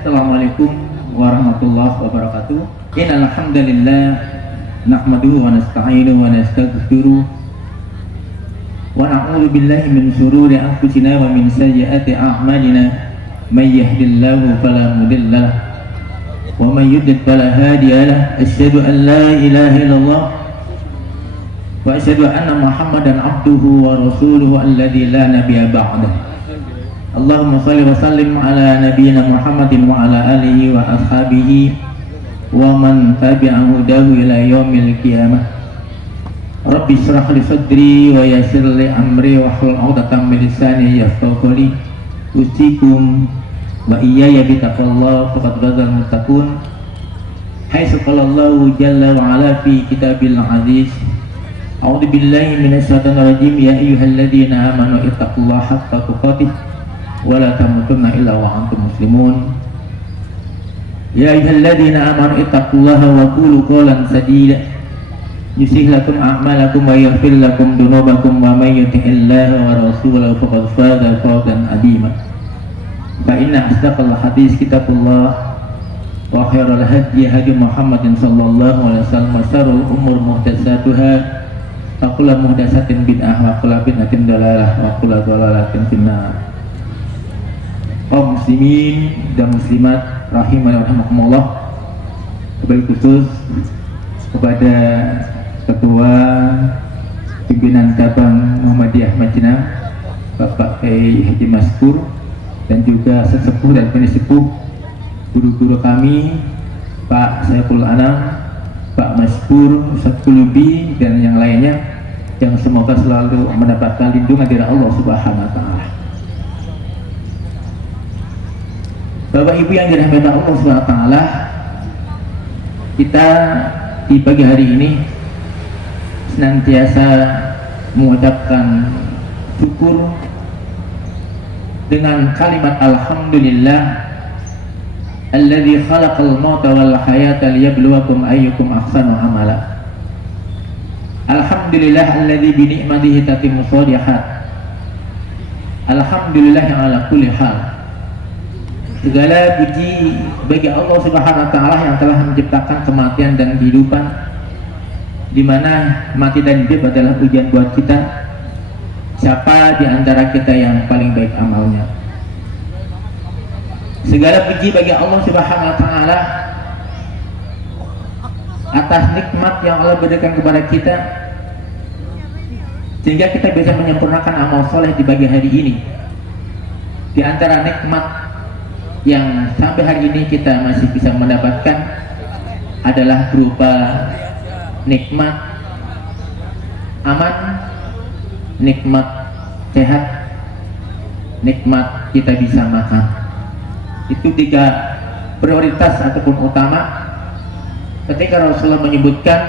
Assalamualaikum warahmatullahi wabarakatuh. Innal hamdalillah nahmaduhu wa nasta'inuhu wa nastaghfiruh wa na'udzu billahi min shururi anfusina wa min sayyiati a'malina. May yahdihillahu fala mudilla lahu wa may yudlil fala hadiya lahu. Asyhadu an la ilaha illallah wa asyhadu anna Muhammadan abduhu wa rasuluhu alladzi la nabiyya ba'dahu. Allahumma shalli wa sallim ala nabiyyina Muhammadin wa ala alihi wa ashabihi wa man tabi'ahu dahu ila yaumil qiyamah. Rabbi shrah li sadri wa yassir li amri wa hlul 'uqdatam min lisani yafqahu qawli. Usikum wa iyaya bi taqwallah faqad fazal muttaqun. Haitsu qala Allahu jalla wa ala fi kitabil aziz. A'udzu billahi minasyaitonir rajim. Ya ayyuhalladzina amanu ittaqullaha haqqa tuqatih wala tamutunna illa wa antum muslimun. Ya ayyuhalladzina amanu ittaqullaha wa qulu qawlan sadida yuslih lakum a'malakum wa yaghfir lakum dhunubakum wa may yuti'illaha wa rasulahu faqad faza fawzan 'azima. Fa inna asdaqal hadits kitabullah wa khairal hadyi hadyu Muhammadin sallallahu alaihi wasallam wa syarrul umur muhdatsatuha wa kullu muhdatsatin bid'ah wa kullu bid'atin dalalah wa kullu dalalatin finnar. Kaum muslimin dan muslimat rahimani wa rahimakumullah, wabil khusus kepada Ketua Pimpinan Cabang Muhammadiyah Majenang Bapak Kiai Haji Maskur, dan juga sesepuh dan penesepuh guru-guru kami Pak Saiful Anam, Pak Maskur, Ustaz Kulubi, dan yang lainnya, yang semoga selalu mendapatkan lindungan dari Allah Subhanahu wa Ta'ala. Bapak Ibu yang dirahmati Allah Subhanahu wa Ta'ala, kita di pagi hari ini senantiasa mengucapkan syukur dengan kalimat alhamdulillah alladzi khalaqal mauta wal hayata liyabluwakum ayyukum ahsanu amala. Alhamdulillah alladzi bi ni'matihi tatimmu shalihat. Alhamdulillah yang ala kulli hal. Segala puji bagi Allah Subhanahu wa Ta'ala yang telah menciptakan kematian dan kehidupan, di mana mati dan hidup adalah ujian buat kita. Siapa di antara kita yang paling baik amalnya? Segala puji bagi Allah Subhanahu wa Ta'ala atas nikmat yang Allah berikan kepada kita, sehingga kita bisa menyempurnakan amal soleh di pagi hari ini. Di antara nikmat yang sampai hari ini kita masih bisa mendapatkan adalah berupa nikmat aman, nikmat sehat, nikmat kita bisa makan. Itu tiga prioritas ataupun utama ketika Rasulullah menyebutkan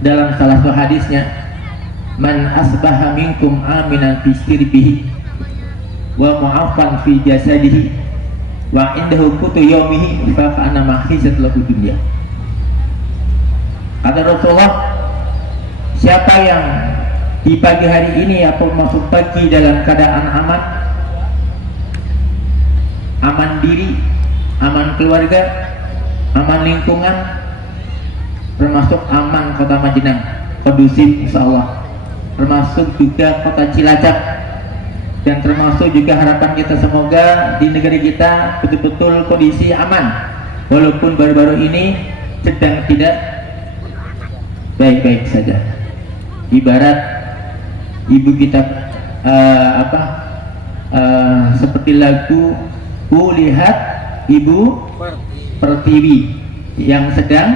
dalam salah satu hadisnya, man asbaha minkum aminan fi sirbihi wa mu'afan fi jasadihi wa indahu qutu yaumihi fa kana mahizat lahu dunya. Kata Rasulullah, siapa yang di pagi hari ini atau masuk pagi dalam keadaan aman, aman diri, aman keluarga, aman lingkungan, termasuk aman kota Majenang, kondusif insyaallah, termasuk juga kota Cilacap, dan termasuk juga harapan kita semoga di negeri kita betul-betul kondisi aman, walaupun baru-baru ini sedang tidak baik-baik saja. Ibarat ibu kita seperti lagu ku lihat ibu pertiwi yang sedang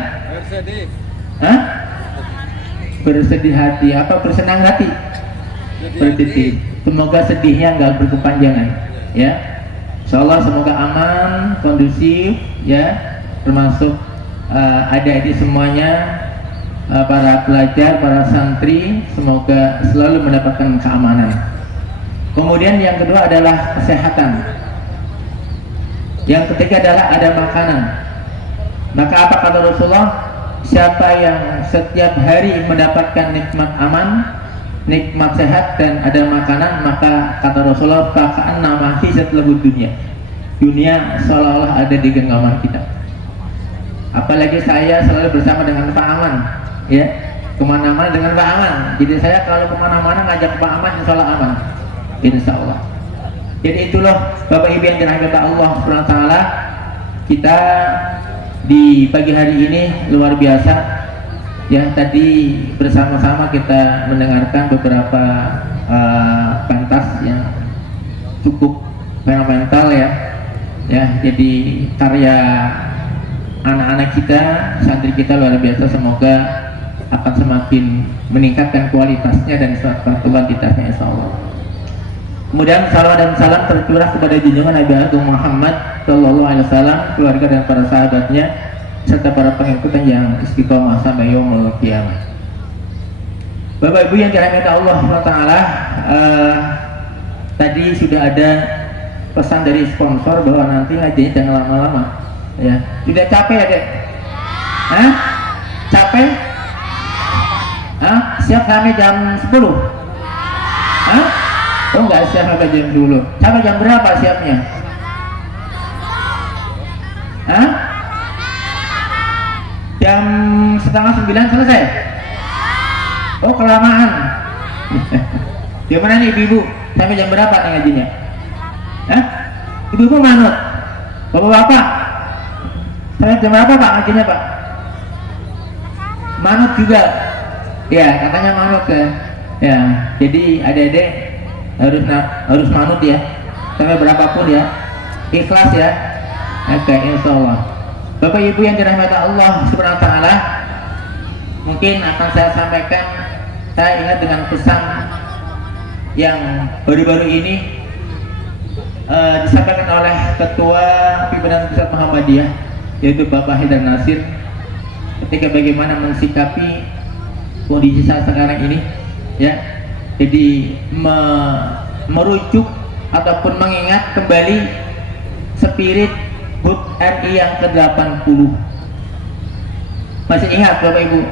bersedih hati, bersenang hati, bersedih. Semoga sedihnya nggak berkepanjangan, ya. Insyaallah semoga aman, kondusif, ya. Termasuk adik-adik semuanya, para pelajar, para santri, semoga selalu mendapatkan keamanan. Kemudian yang kedua adalah kesehatan. Yang ketiga adalah ada makanan. Maka apa kata Rasulullah? Siapa yang setiap hari mendapatkan nikmat aman, nikmat sehat dan ada makanan, maka kata Rasulullah faka'anna mahizat lahu dunya, dunia seolah-olah ada di genggaman kita. Apalagi saya selalu bersama dengan Pak Aman, ya, kemana-mana dengan Pak Aman. Jadi saya kalau kemana-mana ngajak Pak Aman, insya Allah aman, insya Allah. Jadi itulah Bapak Ibu yang dirahmati Allah Subhanahu wa taala, kita di pagi hari ini luar biasa ya. Tadi bersama-sama kita mendengarkan beberapa pentas yang cukup fenomenal ya. Jadi karya anak-anak kita, santri kita luar biasa. Semoga akan semakin meningkatkan kualitasnya dan kuantitasnya insya Allah. Kemudian salawat dan salam tercurah kepada junjungan Nabi Agung Muhammad Sallallahu Alaihi Wasallam, keluarga dan para sahabatnya, serta para pengikutnya yang istiqomah sampai yaumul qiyamah. Bapak Ibu yang dirahmati Allah SWT, tadi sudah ada pesan dari sponsor bahwa nanti ngajinya jangan lama-lama ya. Sudah capek ya Dek? Hah? Capek? Hah? Siap sampai jam 10? Hah? Oh enggak siap sampai jam 10. Sampai jam berapa siapnya? Hah? Jam setengah 9 selesai? Oh kelamaan. Gimana nih ibu-ibu? Sampai jam berapa nih ngajinya? Hah? Ibu-ibu manut? Bapak-bapak? Sampai jam berapa Pak ngajinya Pak? Manut juga? Ya katanya manut ya. Ya jadi adik-adik harus manut ya, sampai berapapun ya, ikhlas ya. Oke, insya Allah. Bapak Ibu yang dirahmati Allah Subhanahu wa taala, mungkin akan saya sampaikan, saya ingat dengan pesan yang baru-baru ini disampaikan oleh Ketua Pimpinan Pusat Muhammadiyah, yaitu Bapak Haidar Nasir, ketika bagaimana mensikapi kondisi saat sekarang ini ya. Jadi merujuk ataupun mengingat kembali spirit HUT RI yang ke-80. Masih ingat Bapak Ibu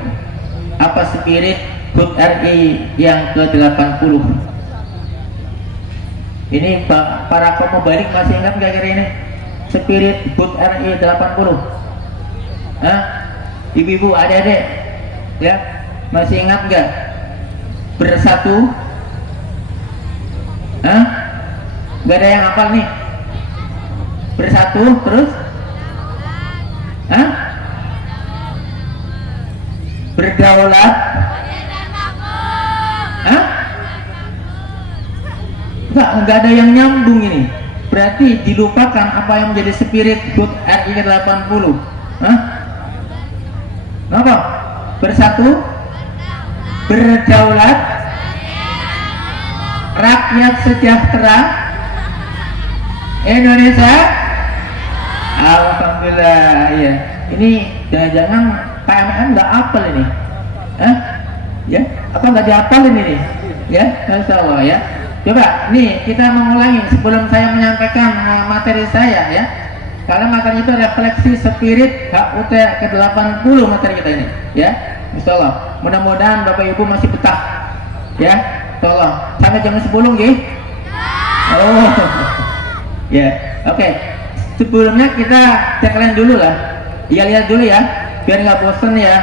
apa spirit HUT RI yang ke-80? Ini para kaum balik masih ingat nggak kira ini spirit HUT RI 80? Hah? Ibu-ibu, adik-adik ya, masih ingat nggak? Bersatu? Hah? Gak ada yang hafal nih? Bersatu terus? Hah? Berdaulat? Hah? Enggak ada yang nyambung ini. Berarti dilupakan apa yang menjadi spirit HUT RI ke-80. Hah? Kenapa? Bersatu, berdaulat, rakyat sejahtera, Indonesia. Alhamdulillah ya. Ini jangan-jangan PMN nggak apel ini? Hah? Ya? Apa nggak dihafalin ini? Ya, Insya Allah ya. Coba nih kita mengulangi sebelum saya menyampaikan materi saya ya. Karena materi itu refleksi spirit HUT ke-80 materi kita ini ya. Insya Allah. Mudah-mudahan Bapak Ibu masih betah ya. Insya Allah. Sampai jam 10 nggih? Oh. Ya. Oke. Sebelumnya kita ceklen dulu lah. Ya lihat dulu ya, biar nggak bosan ya.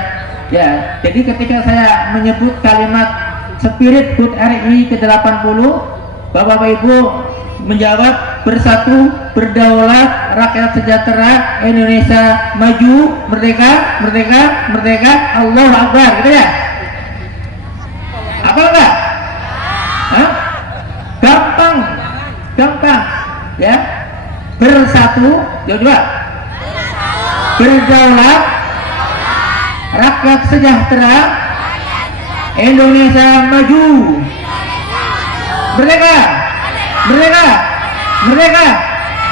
Ya. Jadi ketika saya menyebut kalimat spirit HUT RI ke-80, Bapak Ibu menjawab bersatu, berdaulat, rakyat sejahtera, Indonesia maju, merdeka, merdeka, merdeka, Allahu Akbar, gitu ya? Apa enggak? Hah? Gampang, gampang, ya. Bersatu, coba. Berdaulat, rakyat sejahtera, Indonesia maju, merdeka, merdeka, merdeka,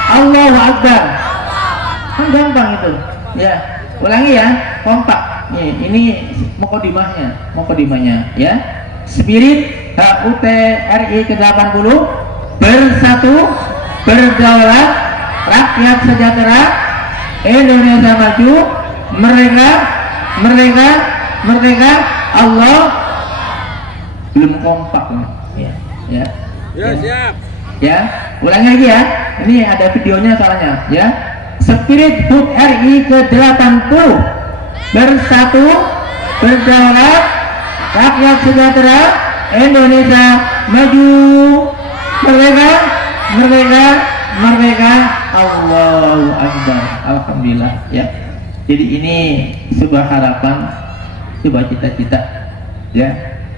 Allahu Akbar. Kan gampang itu ya. Ulangi ya, kompak nih. Ini mukodimahnya ya. Spirit HUT RI ke-80, bersatu, berdaulat, rakyat sejahtera, Indonesia maju, merdeka, merdeka, merdeka, Allah. Belum kompak ya. Ya, ya siap. Ya, ulangi lagi ya. Ini ada videonya soalnya ya. Spirit Hut RI ke-80 bersatu, berdaulat, rakyat sejahtera, Indonesia maju, merdeka, merdeka, merdeka, Allahu Akbar, alhamdulillah ya. Jadi ini sebuah harapan, sebuah cita-cita ya,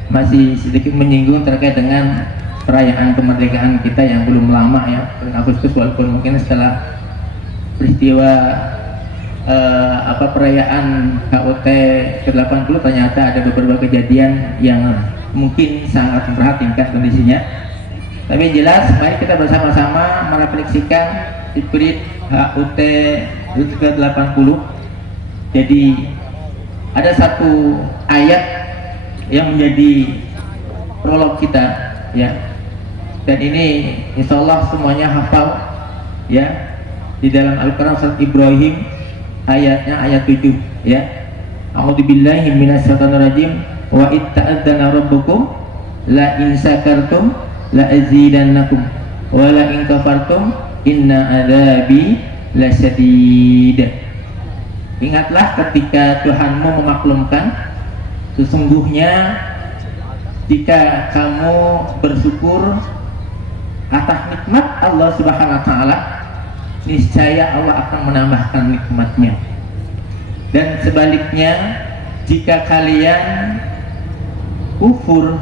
masih sedikit menyinggung terkait dengan perayaan kemerdekaan kita yang belum lama ya, bulan Agustus, walaupun mungkin setelah peristiwa perayaan HUT ke-80 ternyata ada beberapa kejadian yang mungkin sangat memprihatinkan kondisinya. Tapi jelas mari kita bersama-sama merefleksikan spirit HUT ke-80. Jadi ada satu ayat yang menjadi prolog kita ya, dan ini insya Allah semuanya hafal ya, di dalam Al-Quran surat Ibrahim ayatnya ayat 7 ya. A'udzubillahi minasyaitonirrajim wa itta'adzana rabbukum la in syakartum la azidannakum wa la in kafartum inna adzabi lasyadid. Ingatlah ketika Tuhanmu memaklumkan, sesungguhnya jika kamu bersyukur atas nikmat Allah Subhanahu wa taala, niscaya Allah akan menambahkan nikmatnya. Dan sebaliknya, jika kalian kufur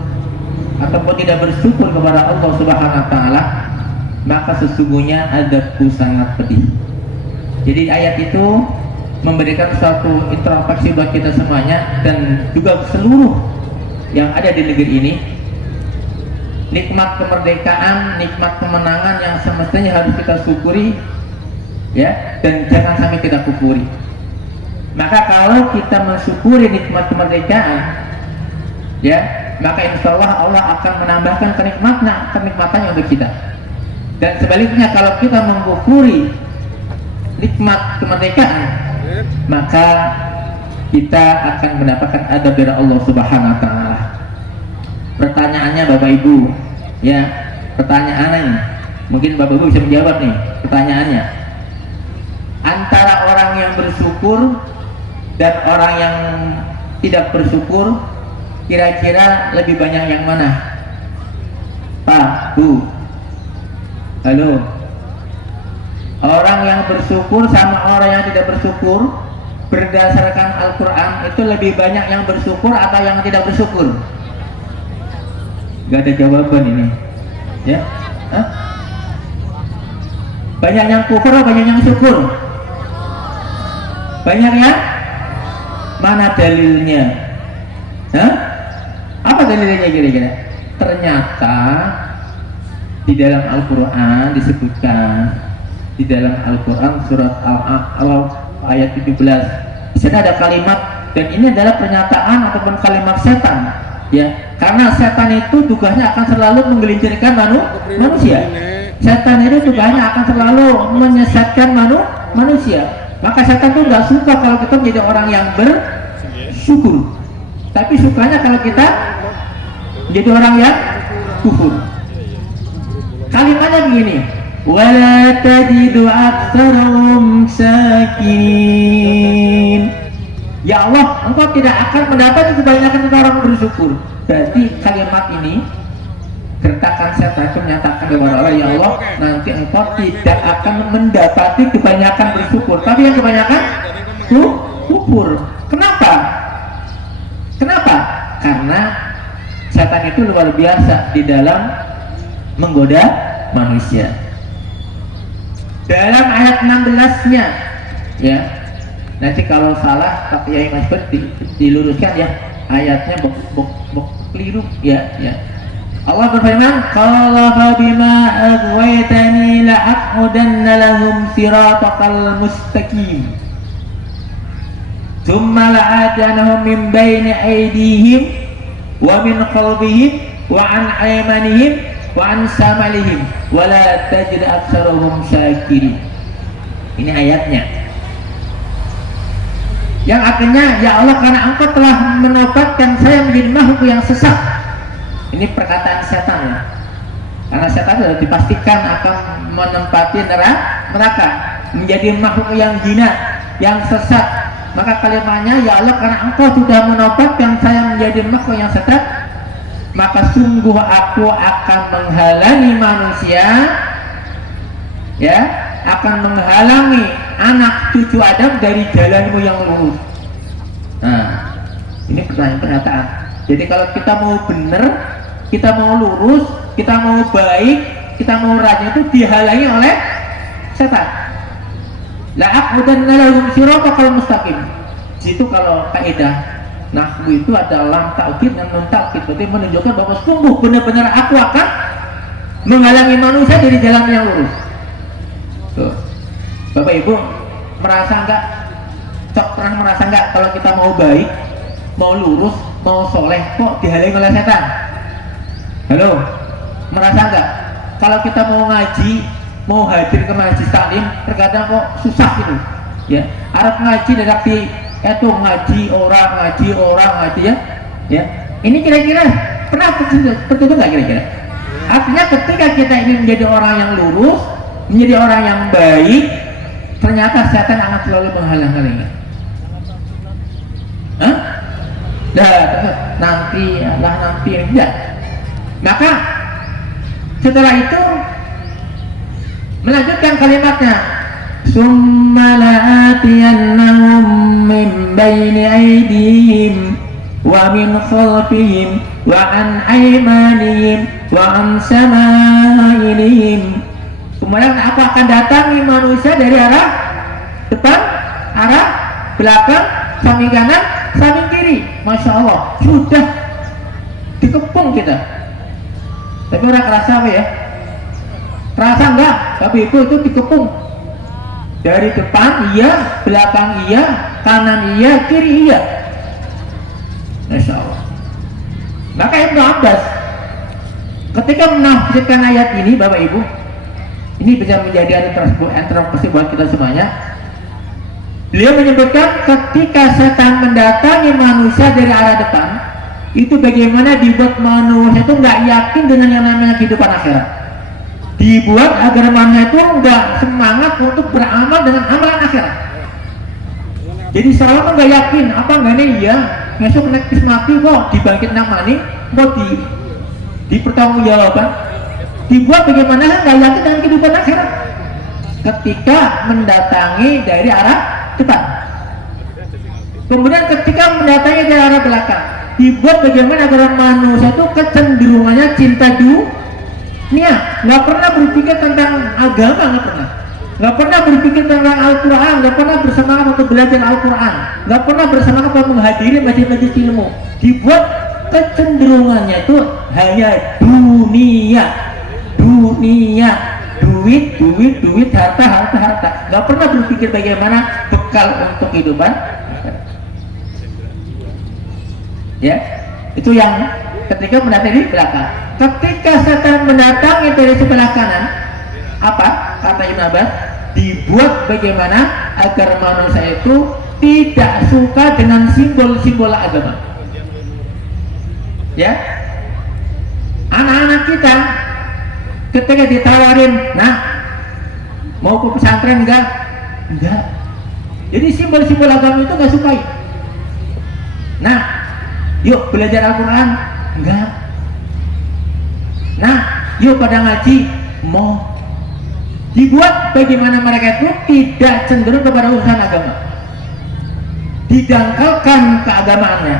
ataupun tidak bersyukur kepada Allah Subhanahu wa taala, maka sesungguhnya azabku sangat pedih. Jadi ayat itu memberikan suatu introspeksi buat kita semuanya dan juga seluruh yang ada di negeri ini. Nikmat kemerdekaan, nikmat kemenangan yang semestinya harus kita syukuri ya, dan jangan sampai kita kufuri. Maka kalau kita mensyukuri nikmat kemerdekaan ya, maka insya Allah Allah akan menambahkan kenikmatannya untuk kita. Dan sebaliknya kalau kita mengkufuri nikmat kemerdekaan, maka kita akan mendapatkan adab dari Allah Subhanahu wa taala. Pertanyaannya Bapak Ibu ya, pertanyaannya mungkin Bapak Ibu bisa menjawab nih pertanyaannya. Antara orang yang bersyukur dan orang yang tidak bersyukur, kira-kira lebih banyak yang mana? Pak, Bu, halo. Orang yang bersyukur sama orang yang tidak bersyukur, berdasarkan Al-Quran itu lebih banyak yang bersyukur atau yang tidak bersyukur? Gak ada jawaban ini ya. Hah? Banyak yang kufur atau banyak yang syukur? Banyak yang mana dalilnya? Hah? Apa dalilnya kira-kira? Ternyata di dalam Al-Quran disebutkan, di dalam Al-Quran surat Al-A'raf ayat 17, di sana ada kalimat, dan ini adalah pernyataan ataupun kalimat setan ya, karena setan itu tugasnya akan selalu menggelincirkan manusia. Setan itu tugasnya akan selalu menyesatkan manusia. Maka setan itu nggak suka kalau kita menjadi orang yang bersyukur, tapi sukanya kalau kita menjadi orang yang kufur. Kalimatnya begini, wala tajidu aktsarahum syakirin. Ya Allah, engkau tidak akan mendapati kebanyakan orang bersyukur. Berarti kalimat ini gertakan setan itu menyatakan kepada Allah, ya Allah, nanti engkau tidak akan mendapati kebanyakan bersyukur, tapi yang kebanyakan kufur. Kenapa? Karena setan itu luar biasa di dalam menggoda manusia. Dalam ayat 16-nya ya, nanti kalau salah Pak Kiai Mas diluruskan ya, ayatnya keliru ya. Allah berfirman, qala bima aghwaytani la'aqudanna lahum siratal mustaqim thumma la'atanahum min bayni aydihim wa min khalfihim wa an aymanihim wa an samalihim wa la tajid aktsarahum syakirin. Ini ayatnya yang artinya, ya Allah, karena engkau telah menobatkan saya menjadi makhluk yang sesat. Ini perkataan setan ya. Karena setan sudah dipastikan akan menempati neraka, menjadi makhluk yang hina, yang sesat. Maka kalimatnya, ya Allah, karena Engkau sudah menempatkan saya menjadi makhluk yang sesat, maka sungguh aku akan menghalangi manusia, ya, akan menghalangi anak cucu Adam dari jalanmu yang lurus. Nah, ini pernyataan. Jadi kalau kita mau benar, kita mau lurus, kita mau baik, kita mau rajin, itu dihalangi oleh setan. La aqudanna lahum siratal mustaqim. Itu kalau kaidah nahwu itu adalah taukid dan non taukid, berarti menunjukkan bahwa sungguh benar-benar aku akan menghalangi manusia dari jalan yang lurus. Tuh. Bapak Ibu merasa enggak? Pernah merasa enggak kalau kita mau baik, mau lurus, mau soleh, kok dihalangi oleh setan? Halo? Merasa enggak? Kalau kita mau ngaji, mau hadir ke majlis taklim, terkadang kok susah gitu, ya. Arab ngaji dari itu ngaji orang ya. Ini kira-kira pernah tertutup nggak kira-kira? Artinya ketika kita ingin menjadi orang yang lurus, menjadi orang yang baik, ternyata setan akan selalu menghalang-halangi. Hah? Nanti enggak. Maka setelah itu melanjutkan kalimatnya, summa la'atiyannahum min baini aydihim wa min khalfihim wa an aymanihim wa an samailihim. Kemudian aku akan datangi manusia dari arah depan, arah belakang, samping kanan, samping kiri. Masya Allah, sudah dikepung kita. Tapi orang kerasa apa ya? Terasa enggak? Tapi itu dikepung. Dari depan iya, belakang iya, kanan iya, kiri iya. Masya Allah. Maka Ibnu Abbas ketika menafsirkan ayat ini, Bapak Ibu, ini bisa menjadi interpretasi buat kita semuanya. Beliau menyebutkan ketika setan mendatangi manusia dari arah depan, itu bagaimana dibuat manusia itu nggak yakin dengan yang namanya kehidupan akhirat. Dibuat agar manusia itu nggak semangat untuk beramal dengan amalan akhirat. Jadi seolah nggak yakin, apa nggak nih ya besok nekis mati kok dibangkit namanya, kok dipertanggungjawabkan. Dibuat bagaimana nggak yakin dengan kehidupan akhirat ketika mendatangi dari arah depan. Kemudian ketika mendatangi dari arah belakang, dibuat bagaimana agar manusia itu kecenderungannya cinta dunia, nggak pernah berpikir tentang agama, nggak pernah berpikir tentang Al-Quran, nggak pernah bersemangat untuk belajar Al-Quran, nggak pernah bersemangat untuk menghadiri majelis ilmu. Dibuat kecenderungannya itu hanya dunia, duit, harta, nggak pernah berpikir bagaimana bekal untuk kehidupan. Ya, itu yang ketika mendatangi belakang. Ketika setan mendatangi dari sebelah kanan, apa kata Ibnu Abbas? Dibuat bagaimana agar manusia itu tidak suka dengan simbol-simbol agama. Ya, anak-anak kita ketika ditawarin, nah mau ke pesantren enggak? Jadi simbol-simbol agama itu nggak sukai. Nah, yuk belajar Al-Quran, enggak. Nah, yuk pada ngaji, mau. Dibuat bagaimana mereka itu tidak cenderung kepada urusan agama, didangkalkan keagamaannya.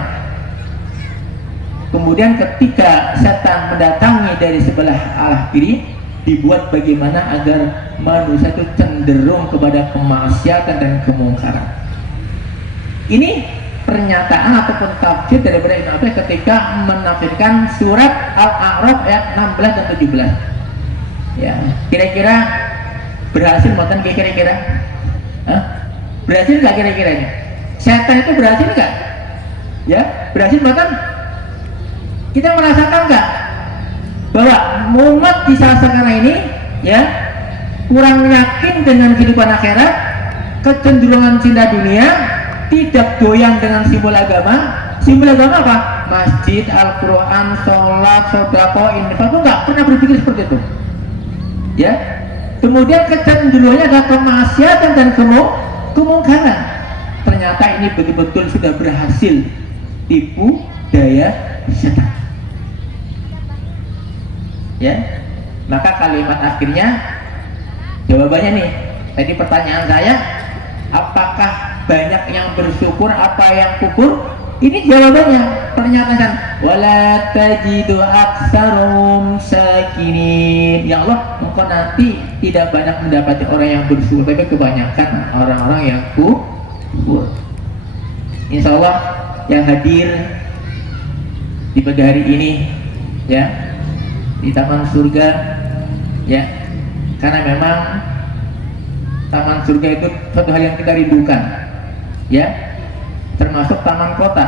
Kemudian ketika setan mendatangi dari sebelah arah kiri, dibuat bagaimana agar manusia itu cenderung kepada kemaksiatan dan kemungkaran. Ini pernyataan ataupun tafsir daripada Ibnu Abbas ketika menafsirkan surat Al-A'raf ayat 16 dan 17. Ya, kira-kira berhasil makan kira-kira? Berhasil nggak kira-kira ini? Setan itu berhasil nggak? Ya, berhasil makan? Kita merasakan nggak bahwa umat di saat sekarang ini, ya, kurang yakin dengan kehidupan akhirat, kecenderungan cinta dunia, tidak doyan dengan simbol agama. Simbol agama apa? masjid, Al-Quran, sholat, sodako, infak tuh nggak pernah berpikir seperti itu. Ya, kemudian kecenderungannya adalah kemaksiatan dan kemungkaran. Ternyata ini betul-betul sudah berhasil tipu daya setan. Ya, maka kalimat akhirnya jawabannya nih. Tadi pertanyaan saya, apakah banyak yang bersyukur apa yang kufur? Ini jawabannya. Pernyataan wala tajidu aktsarum sakinin. Ya Allah, engkau nanti tidak banyak mendapati orang yang bersyukur, tapi kebanyakan orang-orang yang kufur. Insya Allah yang hadir di pagi hari ini, ya, di taman surga, ya, karena memang taman surga itu suatu hal yang kita rindukan, ya, termasuk taman kota,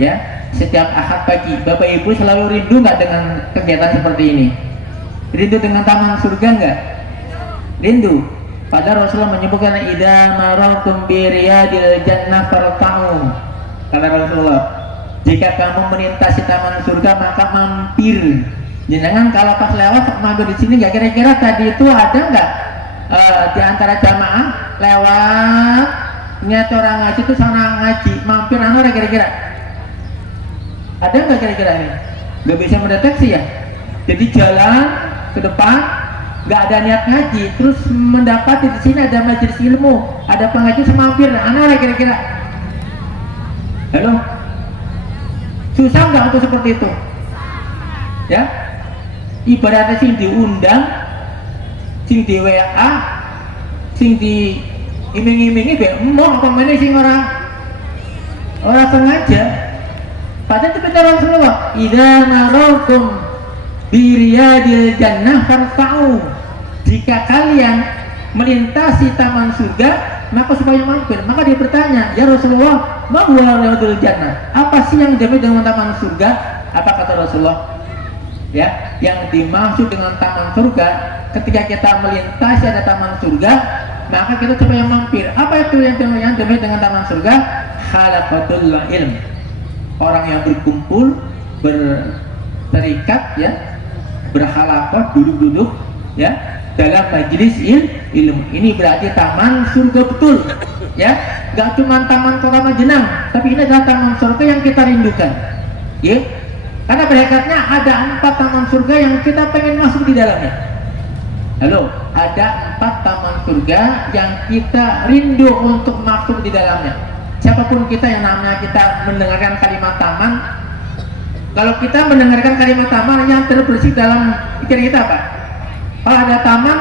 ya. Setiap Ahad pagi Bapak Ibu selalu rindu nggak dengan kegiatan seperti ini? Rindu dengan taman surga nggak? Rindu. Padahal Rasulullah menyebutkan idza marartum bi riyadil jannah farta'u. Kata Rasulullah, jika kamu melintasi taman surga maka mampir. Jangan kalau pas lewat mampir di sini, nggak kira-kira tadi itu ada nggak di antara jamaah lewat niat orang ngaji itu sana ngaji mampir anu kira-kira ada nggak kira-kira ini? Nggak bisa mendeteksi ya. Jadi jalan ke depan nggak ada niat ngaji, terus mendapati di sini ada majelis ilmu, ada pengaji semampir, anu kira-kira. Halo, susah nggak untuk seperti itu? Ya, ibaratnya sing diundang, sing di WA, sing di iming-imingi be emoh apa meneh sing orang sengaja. Padahal itu kata Rasulullah, idza marartum bi riyadil jannah farta'u. Jika kalian melintasi taman surga, maka supaya mampir. Maka dia bertanya, ya Rasulullah, ma huwa riyadul jannah? Apa sih yang dimaksud dengan taman surga? Apa kata Rasulullah? Ya, yang dimaksud dengan taman surga, ketika kita melintasi ada taman surga, maka kita coba yang mampir. Apa itu yang dimaksud dengan taman surga? Halaqatul ilm. Orang yang berkumpul, berterikat, ya, berhalaqah, duduk-duduk, ya, dalam majelis ilmu. Ini berarti taman surga betul, ya. Gak cuma taman kota Majenang, tapi ini adalah taman surga yang kita rindukan, ya. Karena berikutnya ada 4 taman surga yang kita pengen masuk di dalamnya. Halo, ada 4 taman surga yang kita rindu untuk masuk di dalamnya. Siapapun kita yang namanya kita mendengarkan kalimat taman, kalau kita mendengarkan kalimat taman yang terbersih dalam pikiran kita apa? Kalau ada taman,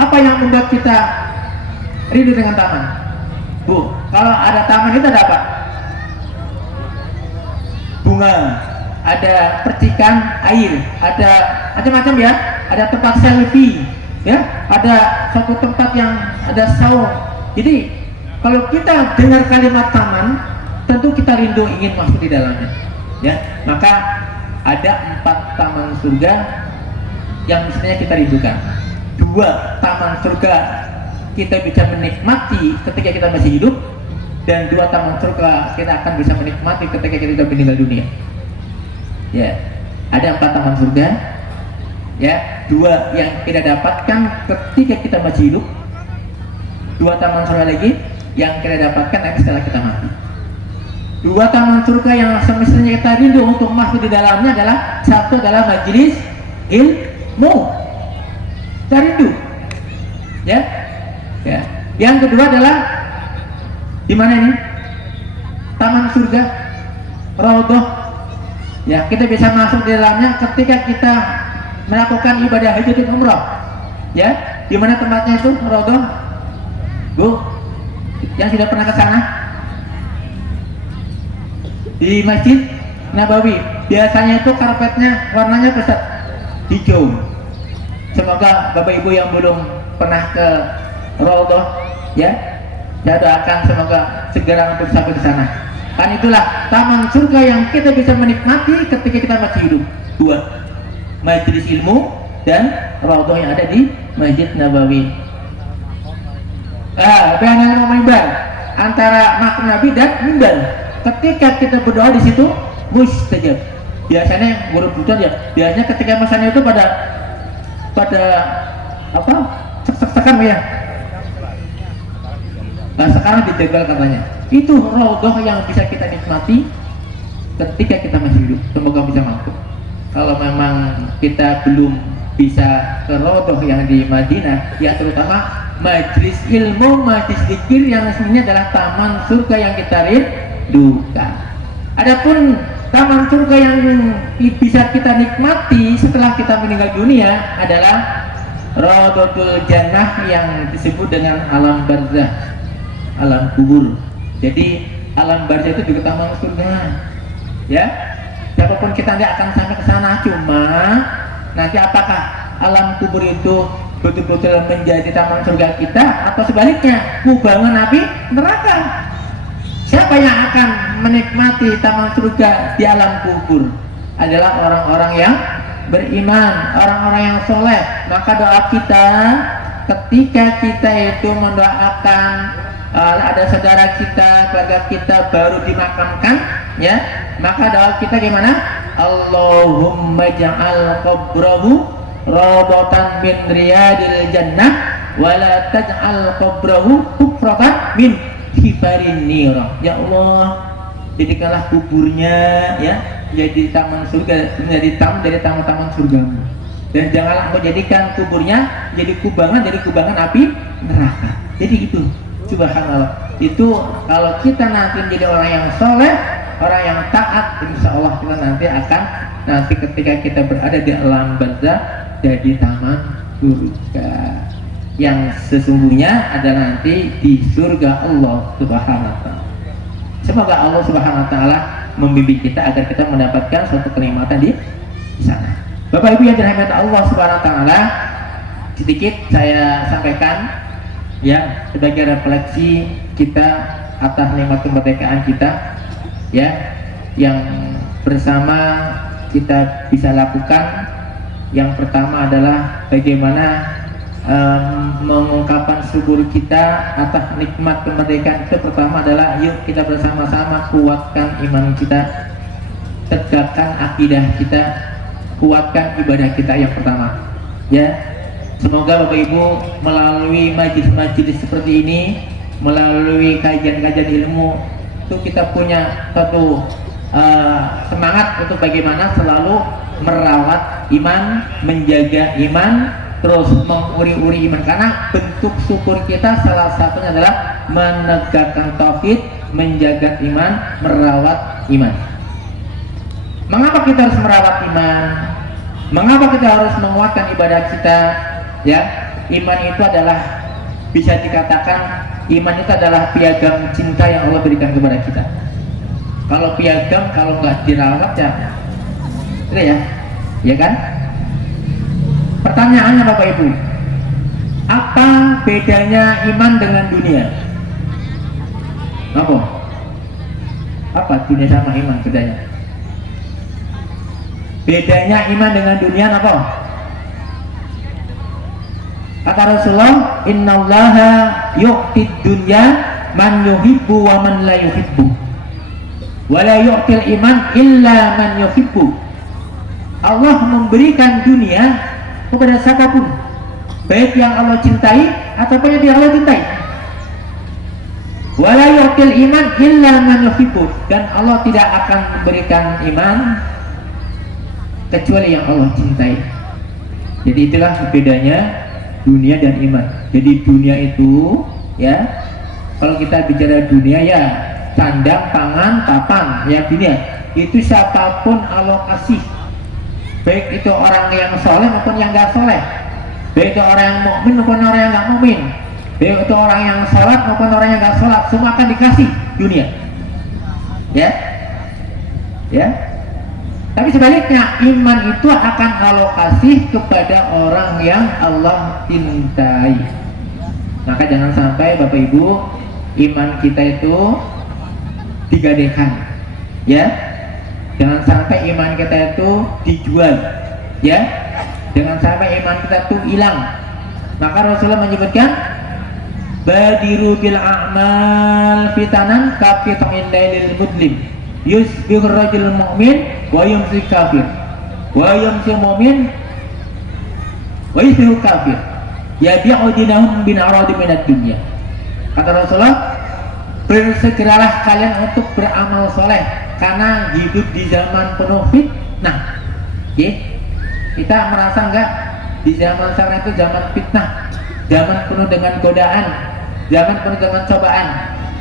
apa yang membuat kita rindu dengan taman? Bu, kalau ada taman itu ada apa? Bunga, ada percikan air, ada macam-macam ya, ada tempat selfie, ya, ada suatu tempat yang ada saung. Jadi kalau kita dengar kalimat taman, tentu kita rindu ingin masuk di dalamnya, ya. Maka ada 4 taman surga yang mestinya kita rindukan. 2 taman surga kita bisa menikmati ketika kita masih hidup, dan 2 taman surga kita akan bisa menikmati ketika kita sudah meninggal dunia. Ya, ada 4 taman surga, ya. 2 yang kita dapatkan ketika kita masih hidup, 2 taman surga lagi yang kita dapatkan nanti setelah kita mati. 2 taman surga yang semestinya kita rindu untuk masuk di dalamnya adalah, satu adalah majelis ilmu, kita rindu, ya. Ya. Yang kedua adalah di mana ini? Taman surga, raudhah. Ya, kita bisa masuk di dalamnya ketika kita melakukan ibadah haji dan umrah. Ya, di mana tempatnya itu raudhah? Bu, yang sudah pernah ke sana? Di Masjid Nabawi. Biasanya itu karpetnya warnanya pesat hijau. Semoga Bapak Ibu yang belum pernah ke raudhah, ya, saya doakan semoga segera untuk sampai ke sana. Kan itulah taman surga yang kita bisa menikmati ketika kita masih hidup. 2, majelis ilmu dan raudhah yang ada di Masjid Nabawi. Bayangan mimbar antara makam Nabi dan mimbar. Ketika kita berdoa di situ, mustajab. Biasanya buruh-buruh ya, biasanya ketika pesannya itu pada apa, sek-sekan ya. Nah sekarang dijagal katanya. Itu raudhah yang bisa kita nikmati ketika kita masih hidup. Semoga bisa mampu. Kalau memang kita belum bisa ke raudhah yang di Madinah, ya terutama majlis ilmu, majlis zikir yang sebenarnya adalah taman surga yang kita rindukan. Adapun taman surga yang bisa kita nikmati setelah kita meninggal dunia adalah Raudhatul Jannah yang disebut dengan alam barzah, alam kubur. Jadi alam barzah itu juga taman surga. Ya, siapapun kita tidak akan sampai ke sana. Cuma nanti apakah alam kubur itu betul-betul menjadi taman surga kita atau sebaliknya kubangan api neraka? Siapa yang akan menikmati taman surga di alam kubur? Adalah orang-orang yang beriman, orang-orang yang soleh. Maka doa kita ketika kita itu mendoakan ada saudara kita, keluarga kita baru dimakamkan, ya, maka doa kita gimana? Allahumma ja'al qabrahu raudhatan min riyadil jannah wa la taj'al qabrahu hufratan min hibarin nira. Ya Allah, jadikanlah kuburnya ya jadi taman surga, menjadi taman-taman surgamu, dan janganlah engkau jadikan kuburnya jadi kubangan api neraka. Jadi itu subhanallah, itu kalau kita nanti menjadi orang yang soleh, orang yang taat, insya Allah kita nanti ketika kita berada di alam barzah jadi taman surga yang sesungguhnya ada nanti di surga Allah Subhanahu wa taala. Semoga Allah Subhanahu wa taala membimbing kita agar kita mendapatkan suatu kenikmatan di sana. Bapak Ibu yang dirahmati Allah Subhanahu wa taala, sedikit saya sampaikan ya sebagai refleksi kita atas nikmat kemerdekaan kita ya, yang bersama kita bisa lakukan. Yang pertama adalah bagaimana mengungkapkan syukur kita atas nikmat kemerdekaan itu. Pertama adalah yuk kita bersama-sama kuatkan iman kita, tegakkan akidah kita, kuatkan ibadah kita yang pertama ya. Semoga Bapak Ibu melalui majelis-majelis seperti ini, melalui kajian-kajian ilmu itu kita punya satu semangat untuk bagaimana selalu merawat iman, menjaga iman, terus menguri-uri iman, karena bentuk syukur kita salah satunya adalah menegakkan tauhid, menjaga iman, merawat iman. Mengapa kita harus merawat iman? Mengapa kita harus menguatkan ibadah kita? Ya, iman itu adalah, bisa dikatakan iman itu adalah piagam cinta yang Allah berikan kepada kita. Kalau piagam kalau nggak dirawat ya, itu ya kan? Pertanyaannya Bapak Ibu, apa bedanya iman dengan dunia? Apa dunia sama iman bedanya? Bedanya iman dengan dunia apa? Kata Rasulullah, innallaha yu'tid dunya man yuhibbu wa man la yuhibbu, wa la yu'til iman illa man yuhibbu. Allah memberikan dunia kepada siapapun, baik yang Allah cintai ataupun yang Allah cintai. Wa la yu'til iman illa man yuhibbu, dan Allah tidak akan memberikan iman kecuali yang Allah cintai. Jadi itulah bedanya dunia dan iman. Jadi dunia itu ya, kalau kita bicara dunia ya sandang, pangan, papan, ya dunia itu siapapun Allah kasih, baik itu orang yang soleh maupun yang gak soleh, baik itu orang yang mukmin maupun orang yang gak mukmin, baik itu orang yang sholat maupun orang yang gak sholat, semua akan dikasih dunia ya. Tapi sebaliknya iman itu akan Allah kasih kepada orang yang Allah cintai. Maka jangan sampai Bapak Ibu iman kita itu digadaikan ya, jangan sampai iman kita itu dijual ya, jangan sampai iman kita itu hilang. Maka Rasulullah menyebutkan badiru bil a'mal fitanan kafitain lailil mudlim, yusbihur rajul mu'min wa yumsi kafir wa yumsi mu'min wa yusbihu kafir yabi'u dinahum bin aradi minad dunya. Kata Rasulullah, bersegeralah kalian untuk beramal soleh karena hidup di zaman penuh fitnah. Kita merasa enggak di zaman sekarang itu zaman fitnah, zaman penuh dengan godaan, zaman penuh dengan cobaan.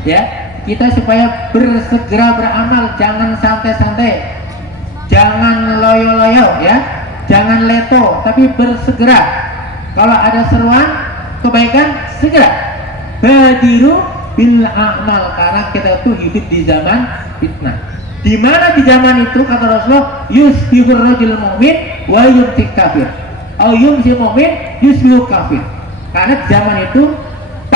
Ya, kita supaya bersegera beramal, jangan santai-santai, jangan loyo-loyo, ya, jangan leto, tapi bersegera. Kalau ada seruan kebaikan, segera badiru bil a'mal, karena kita tuh hidup di zaman fitnah. Di mana di zaman itu kata Rasulullah, yusbihur rajul mu'min wa yumsi kafir, atau yumsi mu'min yusbihu kafir. Karena di zaman itu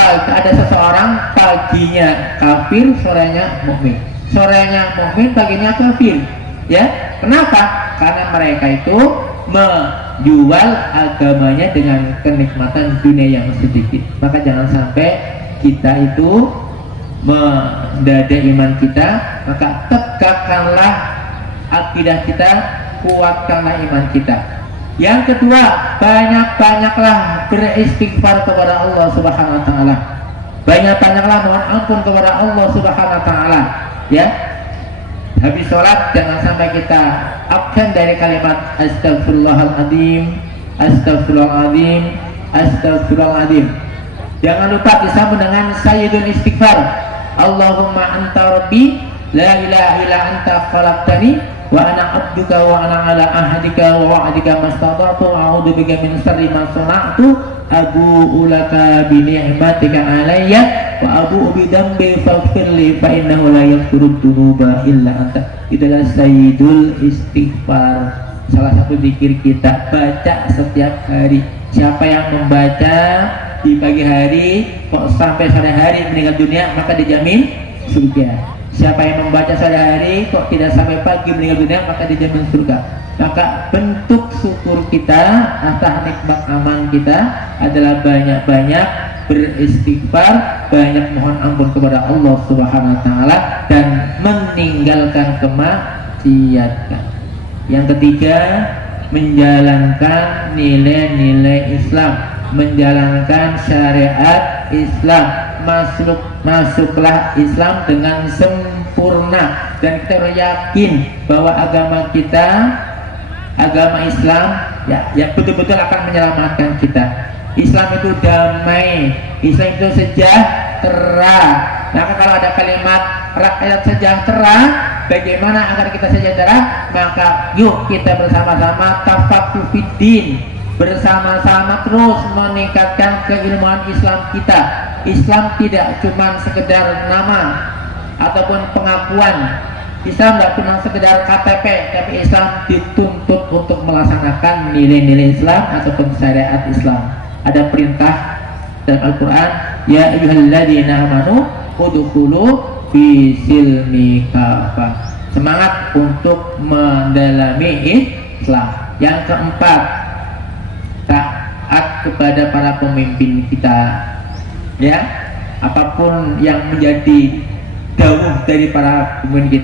ada seseorang paginya kafir, sorenya mukmin, sorenya mukmin, paginya kafir. Ya, kenapa? Karena mereka itu menjual agamanya dengan kenikmatan dunia yang sedikit. Maka jangan sampai kita itu mendada iman kita, maka tegakkanlah akidah kita, kuatkanlah iman kita. Yang kedua, banyak-banyaklah beristighfar kepada Allah Subhanahu wa taala. Banyak-banyaklah mohon ampun kepada Allah Subhanahu wa taala, ya. Habis sholat jangan sampai kita absen dari kalimat astagfirullahaladzim, astagfirullahaladzim, astagfirullahaladzim. Jangan lupa disambung dengan sayyidul istighfar. Allahumma anta rabbi la ilaha illa anta khalaqtani wa ana abduka wa ana ala ahadika wa wa'adika mastata'tu a'udzu bika min syarri ma sana'tu abu'u laka bi ni'matika alayya wa abu'u bi dhanbi faghfirli fa innahu la yaghfiru dzunuba illa anta. Itulah sayyidul istighfar, salah satu zikir kita baca setiap hari. Siapa yang membaca di pagi hari kok sampai sore hari meninggal dunia, maka dijamin surga. Siapa yang membaca sore hari kok tidak sampai pagi meninggal dunia, maka dijamin surga. Maka bentuk syukur kita atas nikmat aman kita adalah banyak-banyak beristighfar, banyak mohon ampun kepada Allah Subhanahu wa taala, dan meninggalkan kemaksiatan. Yang ketiga, menjalankan nilai-nilai Islam, menjalankan syariat Islam. Masuklah Islam dengan sempurna, dan kita harus yakin bahwa agama kita, agama Islam, ya betul-betul akan menyelamatkan kita. Islam itu damai, Islam itu sejahtera. Maka kalau ada kalimat rakyat sejahtera, bagaimana agar kita sejahtera? Maka yuk kita bersama-sama tafakuh fiddin, bersama-sama terus meningkatkan keilmuan Islam kita. Islam tidak cuma sekedar nama ataupun pengakuan. Islam tidak cuma sekedar KTP, tapi Islam dituntut untuk melaksanakan nilai-nilai Islam ataupun syariat Islam. Ada perintah dalam Al-Quran, ya ayyuhalladzina amanu udkhulu fi silmi kafah. Semangat untuk mendalami Islam. Yang keempat, taat kepada para pemimpin kita. Ya, apapun yang menjadi dawuh dari para pemimpin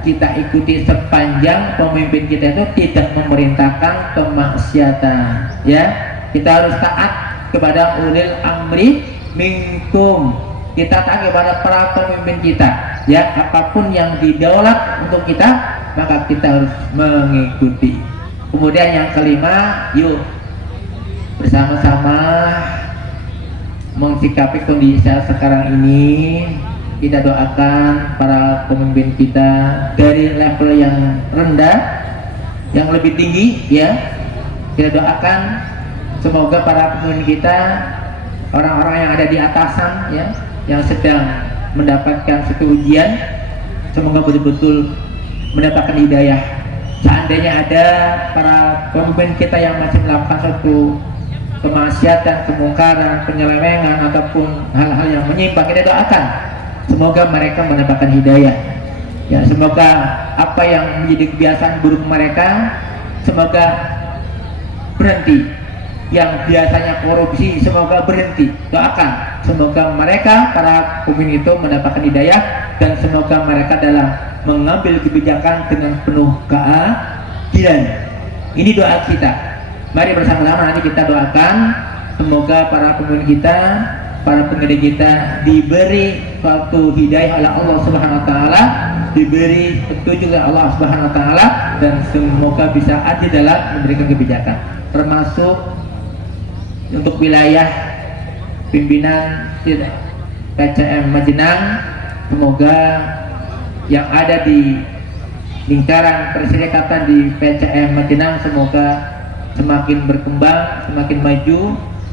kita ikuti sepanjang pemimpin kita itu tidak memerintahkan kemaksiatan. Ya, kita harus taat kepada ulil amri minkum. Kita taat kepada para pemimpin kita. Ya, apapun yang didaulat untuk kita, maka kita harus mengikuti. Kemudian yang kelima, yuk bersama-sama mensikapi kondisi saat sekarang ini. Kita doakan para pemimpin kita dari level yang rendah yang lebih tinggi, ya. Kita doakan semoga para pemimpin kita, orang-orang yang ada di atasan, ya, yang sedang mendapatkan satu ujian, semoga betul-betul mendapatkan hidayah. Seandainya ada para pemimpin kita yang masih melakukan suatu kemaksiatan, kemungkaran, penyelewengan ataupun hal-hal yang menyimpang, kita doakan semoga mereka mendapatkan hidayah. Ya, semoga apa yang menjadi kebiasaan buruk mereka semoga berhenti. Yang biasanya korupsi semoga berhenti. Doakan semoga mereka para pemimpin itu mendapatkan hidayah dan semoga mereka dalam mengambil kebijakan dengan penuh keadilan. Ini doa kita. Mari bersama-sama nanti kita doakan semoga para pemimpin kita, para pengede kita diberi suatu hidayah oleh Allah Subhanahu wa taala, diberi petunjuk oleh Allah Subhanahu wa taala, dan semoga bisa adil dalam memberikan kebijakan. Termasuk untuk wilayah pimpinan PCM Majenang, semoga yang ada di lingkaran perserikatan di PCM Majenang semoga semakin berkembang, semakin maju,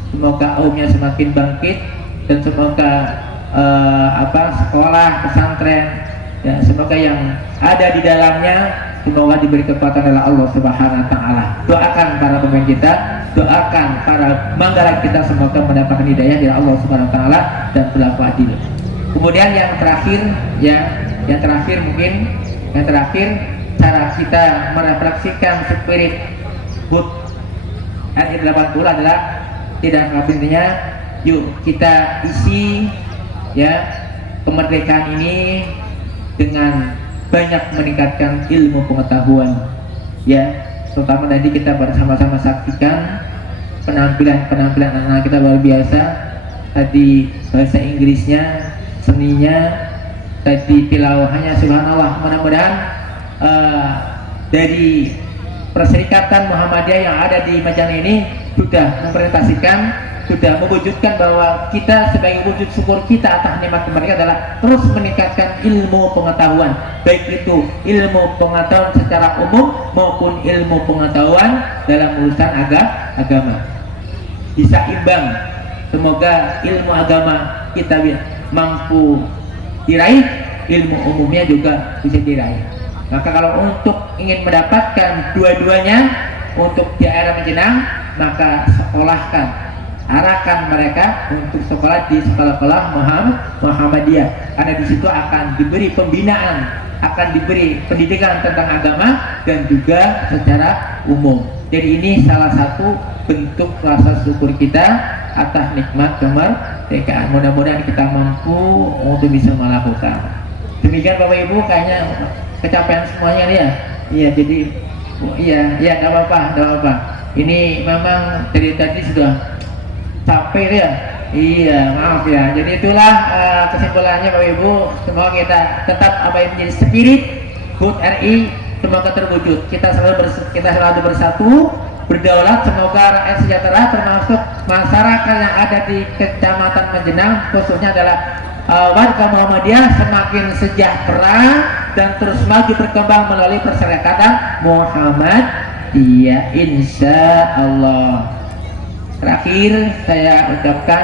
semoga kaumnya semakin bangkit, dan semoga sekolah pesantren ya, semoga yang ada di dalamnya semoga diberi kekuatan oleh Allah Subhanahu wa taala. Doakan para pemimpin kita, doakan para manggala kita semoga mendapatkan hidayah dari Allah Subhanahu wa taala dan berlaku adil. Kemudian yang terakhir mungkin cara kita merefleksikan spirit HUT RI 80 adalah tidak intinya, yuk kita isi ya kemerdekaan ini dengan banyak meningkatkan ilmu pengetahuan ya, terutama tadi kita bersama-sama saksikan penampilan anak kita luar biasa tadi, bahasa Inggrisnya, seninya tadi, tilawahannya, subhanallah. Mudah-mudahan dari Perserikatan Muhammadiyah yang ada di Majenang ini sudah mempresentasikan, sudah mewujudkan bahwa kita sebagai wujud syukur kita atas nikmat kemerdekaan adalah terus meningkatkan ilmu pengetahuan, baik itu ilmu pengetahuan secara umum maupun ilmu pengetahuan dalam urusan agama. Bisa imbang, semoga ilmu agama kita mampu diraih, ilmu umumnya juga bisa diraih. Maka kalau untuk ingin mendapatkan dua-duanya untuk di daerah Majenang, maka sekolahkan, arahkan mereka untuk sekolah di sekolah-sekolah Muhammadiyah, karena di situ akan diberi pembinaan, akan diberi pendidikan tentang agama dan juga secara umum. Jadi ini salah satu bentuk rasa syukur kita atas nikmat kemerdekaan. Mudah-mudahan kita mampu untuk bisa melakukan. Demikian Bapak Ibu, kayaknya kecapean semuanya nih ya. Iya, jadi enggak apa-apa. Ini memang dari tadi sudah capek ya. Iya, maaf ya. Jadi itulah kesimpulannya Bapak Ibu. Semoga kita tetap apa yang menjadi spirit HUT RI semoga terwujud. Kita selalu bersatu, berdaulat, semoga rakyat sejahtera, termasuk masyarakat yang ada di Kecamatan Majenang khususnya adalah warga Muhammadiyah semakin sejahtera dan terus maju berkembang melalui Perserikatan Muhammadiyah, insya Allah. Terakhir saya ucapkan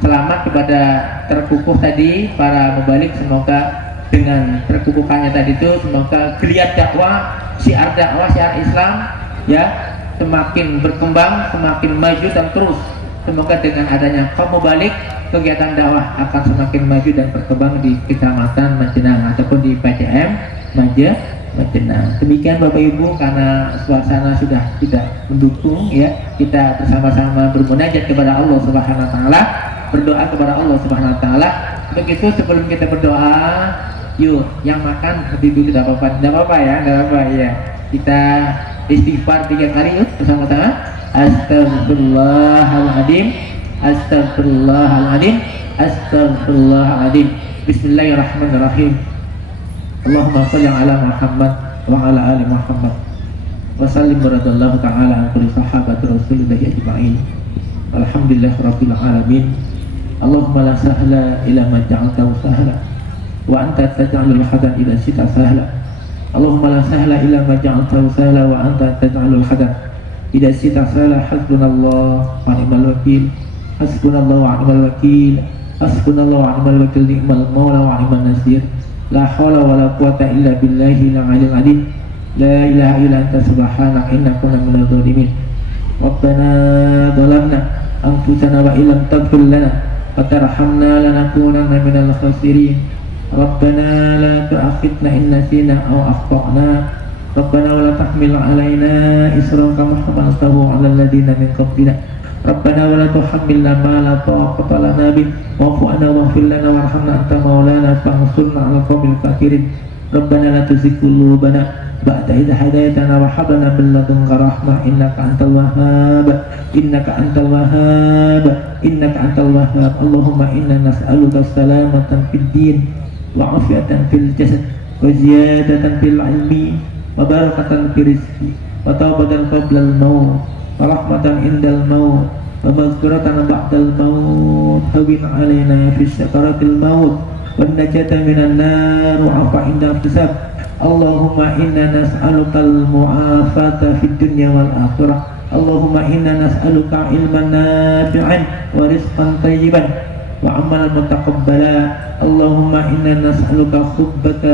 selamat kepada terkukuh tadi para mubalik, semoga dengan terkukuhkannya tadi itu semoga geliat dakwah, syiar Islam ya semakin berkembang, semakin maju dan terus semoga dengan adanya kaum mubalik kegiatan dakwah akan semakin maju dan berkembang di Kecamatan Majenang ataupun di PCM Majenang. Demikian Bapak Ibu, karena suasana sudah tidak mendukung ya, kita bersama-sama bermunajat kepada Allah Subhanahu wa taala, berdoa kepada Allah Subhanahu wa taala. Untuk itu sebelum kita berdoa, yuk yang makan lebih dulu, tidak apa-apa ya. Kita istighfar 3 kali yuk bersama-sama. Astagfirullahaladzim, astagfirullahaladzim, astagfirullahaladzim. Bismillahirrahmanirrahim. Allahumma shalli ala Muhammad wa ala ali Muhammad wa sallim radallahu ta'ala an kulli sahabati Rasulillah ajma'in. Alhamdulillahirabbil alamin. Allahumma la sahla illa ma ja'altahu sahla wa anta taj'alul hadan ila sita sahla. Allahumma la sahla illa ma ja'altahu sahla wa anta taj'alul hadan ila sita sahla. Hasbunallah wa ni'mal wakil, hasbunallah wa ni'mal wakil, hasbunallah wa ni'mal wakil, ni'mal maula wa ni'mal nasir. La haula wa la quwata illa billahi al-'aliyyil 'azim. La ilaha illa anta subhanaka inna kunna minadh dhalimin. Rabbana dhalamna anfusana wa illam taghfir lana wa tarhamna lanakunanna minal khasirin. Rabbana la tu'akhidna in nasina aw akhtana. Rabbana wa la tahmil 'alaina isran kama hamaltahu 'alal ladzina min qablina. ربنا ولا تحملنا ما لا طاقة لنا به واعف عنا واغفر لنا وارحمنا أنت مولانا فانصرنا على القوم الكافرين ربنا لا تزغ قلوبنا بعد إذ هديتنا وهب لنا من لدنك رحمة إنك أنت الوهاب إنك أنت الوهاب إنك أنت الوهاب اللهم إنا نسألك السلامة في الدين وعافية في الجسد وزيادة في العلم وبركة في الرزق وتوبة قبل الموت ورحمة عند الموت ومغفرة بعد الموت هون علينا في سكرات الموت والنجاة من النار وعفو عند الحساب اللهم إنا نسألك المعافاة في الدنيا والآخرة اللهم إنا نسألك علما نافعا ورزقا طيبا وعملا متقبلا اللهم إنا نسألك حبك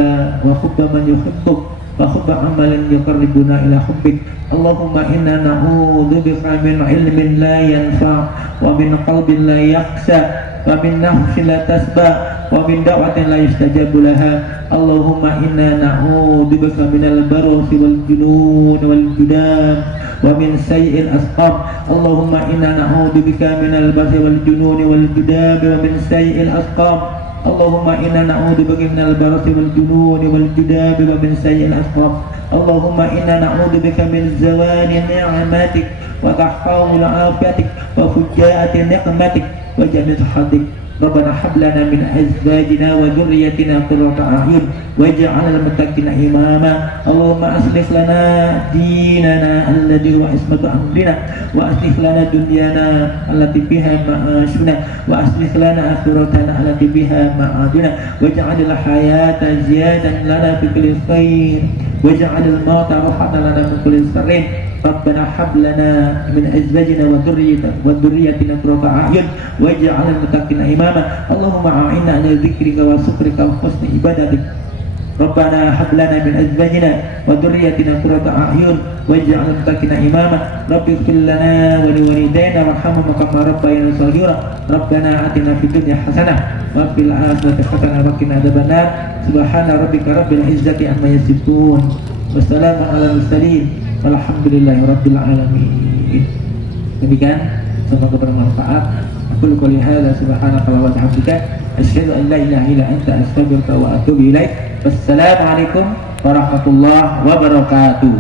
وحب من يحبك وحب عملا يقربنا إلى حبك اللهم إنا نعوذ بك من علم لا ينفع ومن قلب لا يخشى ومن نفس لا تشبع ومن دعوة لا يستجاب لها اللهم إنا نعوذ بك من البرص والجنون والجذام ومن سيء الأسقام اللهم إنا نعوذ بك من البرص والجنون والجذام ومن سيء الأسقام اللهم إنا نعوذ بك من البرص والجنون والجذام ومن سيء الأسقام اللهم إنا نعوذ بك من زوال نعمتك وتحول عافيتك وفجاءة نقمتك وجميع سخطك ربنا هب لنا من أزواجنا وذريتنا قرة أعين واجعلنا للمتقين إماما اللهم أصلح لنا ديننا الذي هو عصمة أمرنا وأصلح لنا دنيانا التي بها معاشنا وأصلح لنا آخرتنا التي بها معادنا واجعل الحياة زيادة لنا في كل خير واجعل الموت راحة لنا من كل شر ربنا هب لنا من أزواجنا وذريتنا قرة أعين واجعلنا للمتقين إماما اللهم أعنا على ذكرك وشكرك وحسن عبادتك ربنا هب لنا من أزواجنا وذريتنا قرة أعين واجعلنا للمتقين إماما رب اغفر لنا ولوالدينا وارحمهما كما ربيانا صغيرا ربنا آتنا في الدنيا حسنة وفي الآخرة حسنة وقنا عذاب النار سبحان ربك رب العزة عما يصفون والسلام على المرسلين walhamdulillahirabbil alamin. Demikian, semoga bermanfaat. Aku qouli hadza subhanaka wa bihamdika asyhadu an la ilaha illa anta astaghfiruka wa atubu ilaik. Wassalamualaikum warahmatullahi wabarakatuh.